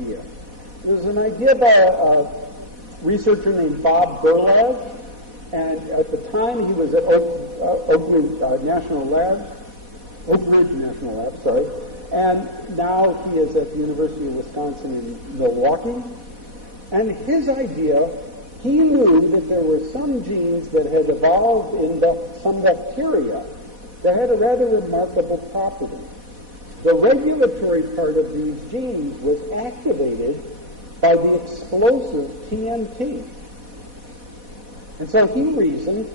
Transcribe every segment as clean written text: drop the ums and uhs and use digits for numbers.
idea. It was an idea by a researcher named Bob Berlage, and at the time he was at Oak Ridge National Lab, and now he is at the University of Wisconsin in Milwaukee. And his idea, he knew that there were some genes that had evolved in some bacteria that had a rather remarkable property. The regulatory part of these genes was activated by the explosive TNT. And so he reasoned,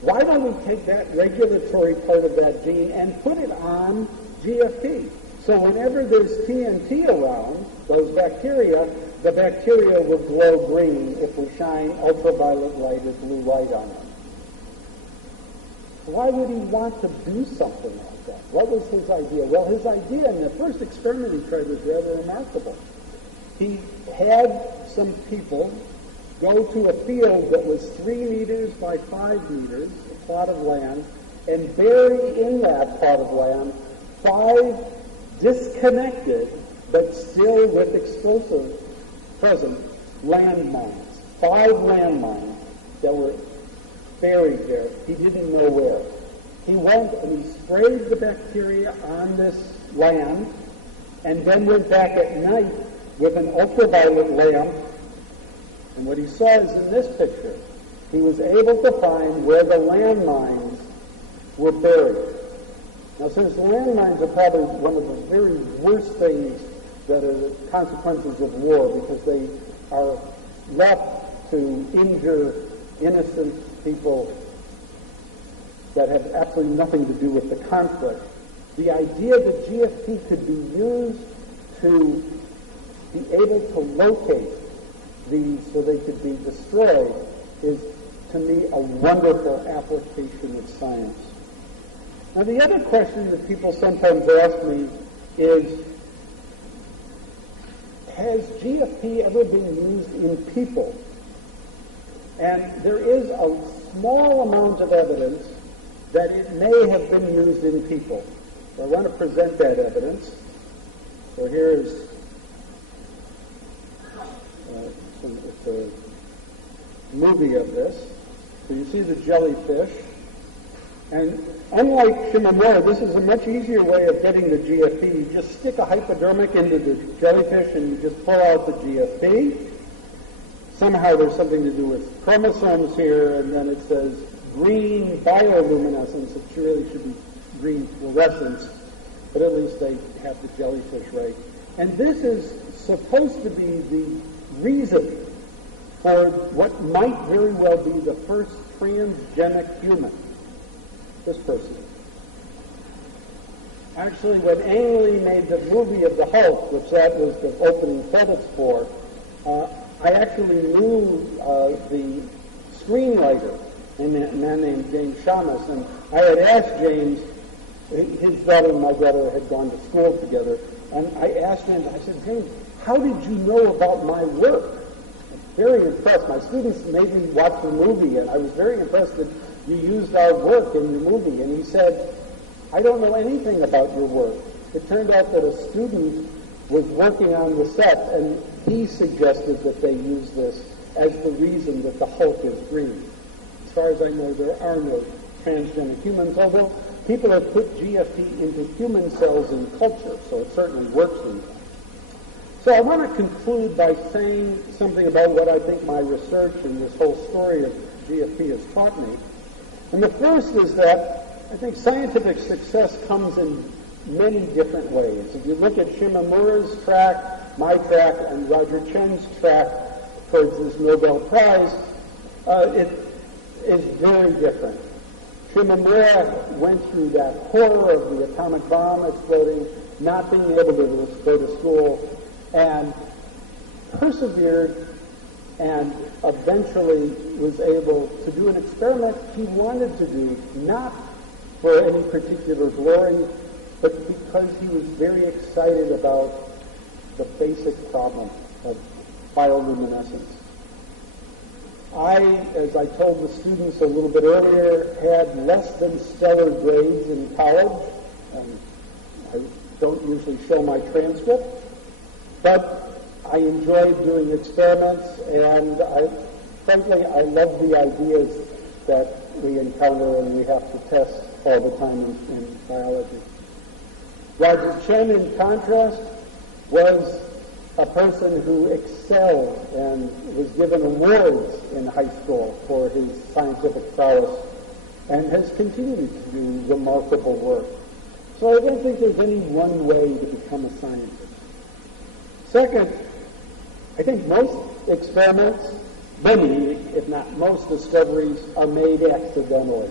why don't we take that regulatory part of that gene and put it on GFP? So whenever there's TNT around those bacteria, the bacteria will glow green if we shine ultraviolet light or blue light on them. Why would he want to do something like that? What was his idea? Well, his idea in the first experiment he tried was rather remarkable. He had some people go to a field that was 3 meters by 5 meters, a plot of land, and bury in that plot of land 5 disconnected, but still with explosive present, landmines. 5 landmines that were buried there. He didn't know where. He went and he sprayed the bacteria on this land and then went back at night with an ultraviolet lamp. And what he saw is in this picture. He was able to find where the landmines were buried. Now, since landmines are probably one of the very worst things that are the consequences of war, because they are left to injure innocent people that have absolutely nothing to do with the conflict. The idea that GFP could be used to be able to locate these so they could be destroyed is, to me, a wonderful application of science. Now, the other question that people sometimes ask me is, has GFP ever been used in people? And there is a small amount of evidence that it may have been used in people. So I want to present that evidence. So here's it's a movie of this. So you see the jellyfish. And unlike Shimamura, this is a much easier way of getting the GFP. You just stick a hypodermic into the jellyfish and you just pull out the GFP. Somehow there's something to do with chromosomes here, and then it says green bioluminescence. It really should be green fluorescence, but at least they have the jellyfish right. And this is supposed to be the reason for what might very well be the first transgenic human. This person. Actually, when Ang Lee made the movie of the Hulk, which that was the opening credits for, I actually knew the screenwriter, a man named James Shamus, and I had asked James, his brother and my brother had gone to school together, and I asked him, I said, James, how did you know about my work? I was very impressed. My students made me watch the movie, and I was very impressed that you used our work in your movie. And he said, I don't know anything about your work. It turned out that a student was working on the set, and he suggested that they use this as the reason that the Hulk is green. As far as I know, there are no transgenic humans, although people have put GFP into human cells in culture, so it certainly works in them. So I want to conclude by saying something about what I think my research and this whole story of GFP has taught me. And the first is that I think scientific success comes in many different ways. If you look at Shimamura's track, my track, and Roger Chen's track towards this Nobel Prize, it is very different. Shimamura went through that horror of the atomic bomb exploding, not being able to go to school, and persevered and eventually was able to do an experiment he wanted to do, not for any particular glory, but because he was very excited about the basic problem of bioluminescence. I, as I told the students a little bit earlier, had less than stellar grades in college. I don't usually show my transcript, but I enjoyed doing experiments, and frankly, I love the ideas that we encounter and we have to test all the time in biology. Roger Chen, in contrast, was a person who excelled and was given awards in high school for his scientific prowess and has continued to do remarkable work. So I don't think there's any one way to become a scientist. Second, I think most experiments, many, if not most discoveries, are made accidentally.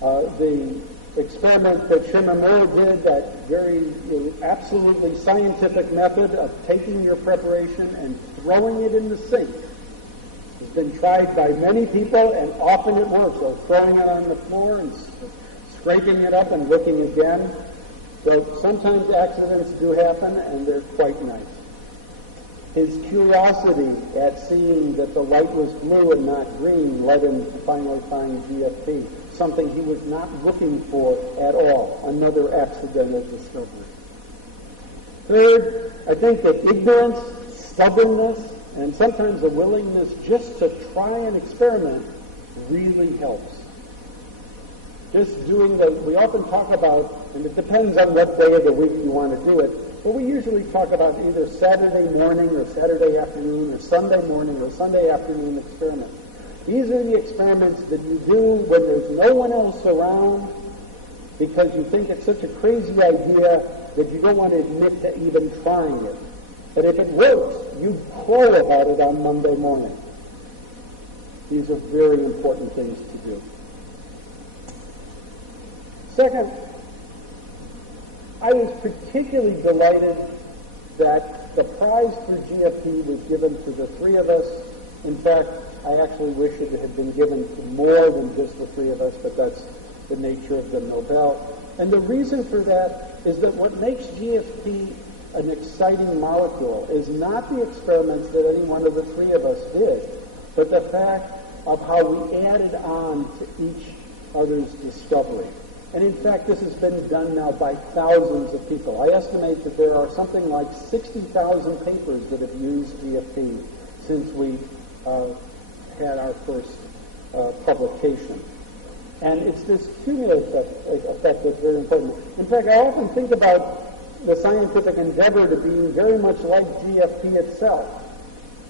The experiment that Shimamura did, that very absolutely scientific method of taking your preparation and throwing it in the sink, has been tried by many people, and often it works. So throwing it on the floor and scraping it up and looking again. So sometimes accidents do happen, and they're quite nice. His curiosity at seeing that the light was blue and not green led him to finally find GFP, something he was not looking for at all, another accidental discovery. Third, I think that ignorance, stubbornness, and sometimes a willingness just to try an experiment really helps. Just doing we often talk about, and it depends on what day of the week you want to do it, but we usually talk about either Saturday morning or Saturday afternoon or Sunday morning or Sunday afternoon experiments. These are the experiments that you do when there's no one else around because you think it's such a crazy idea that you don't want to admit to even trying it. But if it works, you crow about it on Monday morning. These are very important things to do. Second, I was particularly delighted that the prize for GFP was given to the three of us. In fact, I actually wish it had been given to more than just the three of us, but that's the nature of the Nobel. And the reason for that is that what makes GFP an exciting molecule is not the experiments that any one of the three of us did, but the fact of how we added on to each other's discovery. And in fact, this has been done now by thousands of people. I estimate that there are something like 60,000 papers that have used GFP since we had our first publication. And it's this cumulative effect that's very important. In fact, I often think about the scientific endeavor to being very much like GFP itself.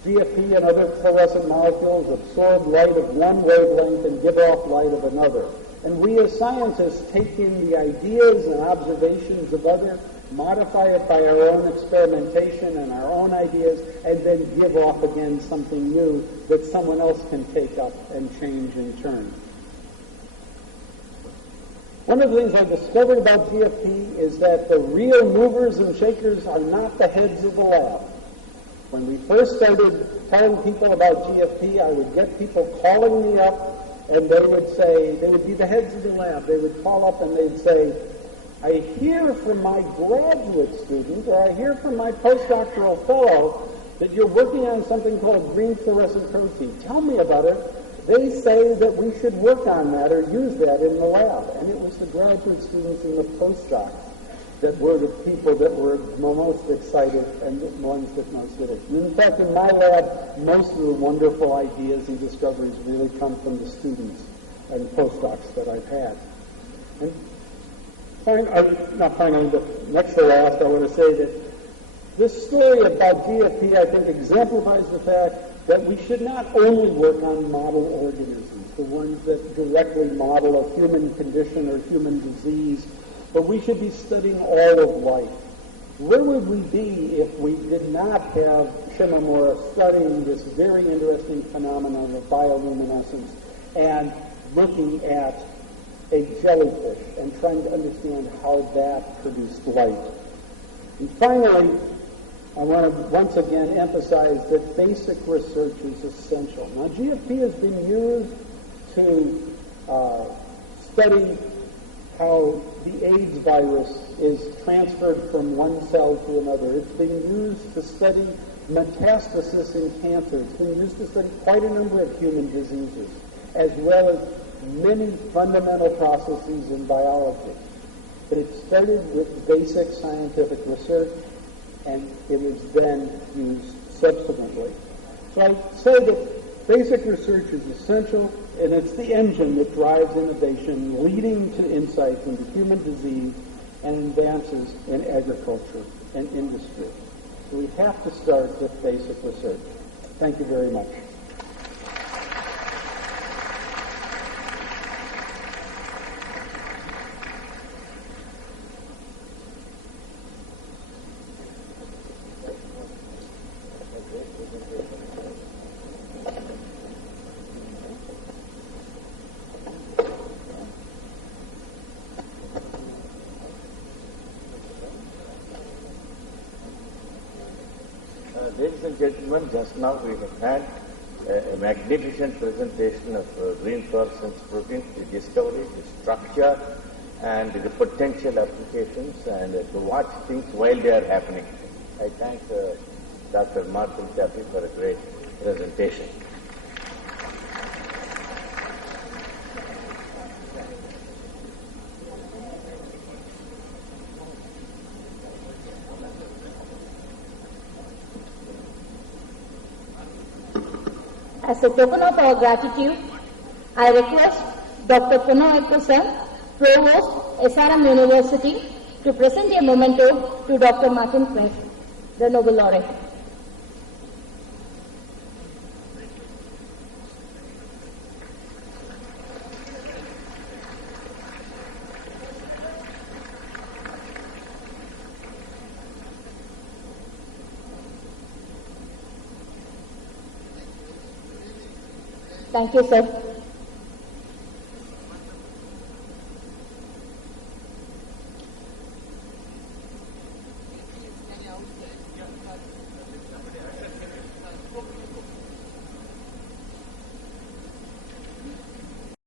GFP and other fluorescent molecules absorb light of one wavelength and give off light of another. And we as scientists take in the ideas and observations of others, modify it by our own experimentation and our own ideas, and then give off again something new that someone else can take up and change in turn. One of the things I discovered about GFP is that the real movers and shakers are not the heads of the lab. When we first started telling people about GFP, I would get people calling me up, and they would be the heads of the lab. They would call up and they'd say, I hear from my graduate student, or I hear from my postdoctoral fellow, that you're working on something called green fluorescent protein. Tell me about it. They say that we should work on that or use that in the lab. And it was the graduate students and the postdocs that were the people that were most excited and the ones that most did it. And in fact, in my lab, most of the wonderful ideas and discoveries really come from the students and postdocs that I've had. And finally, but next to last, I want to say that this story about GFP, I think, exemplifies the fact that we should not only work on model organisms, the ones that directly model a human condition or human disease, but we should be studying all of life. Where would we be if we did not have Shimamura studying this very interesting phenomenon of bioluminescence and looking at a jellyfish and trying to understand how that produced light? And finally, I want to once again emphasize that basic research is essential. Now, GFP has been used to study how the AIDS virus is transferred from one cell to another. It's been used to study metastasis in cancer. It's been used to study quite a number of human diseases, as well as many fundamental processes in biology. But it started with basic scientific research, and it is then used subsequently. So I say that basic research is essential, and it's the engine that drives innovation, leading to insights into human disease and advances in agriculture and industry. So we have to start with basic research. Thank you very much. Ladies and gentlemen, just now we have had a magnificent presentation of green fluorescence proteins, the discovery, the structure, and the potential applications, and to watch things while they are happening. I thank Dr. Martin Chappie for a great presentation. As a token of our gratitude, I request Dr. Prannoy Prasad, Provost, SRM University, to present a memento to Dr. Martin Kempf, the Nobel laureate. Thank you, sir.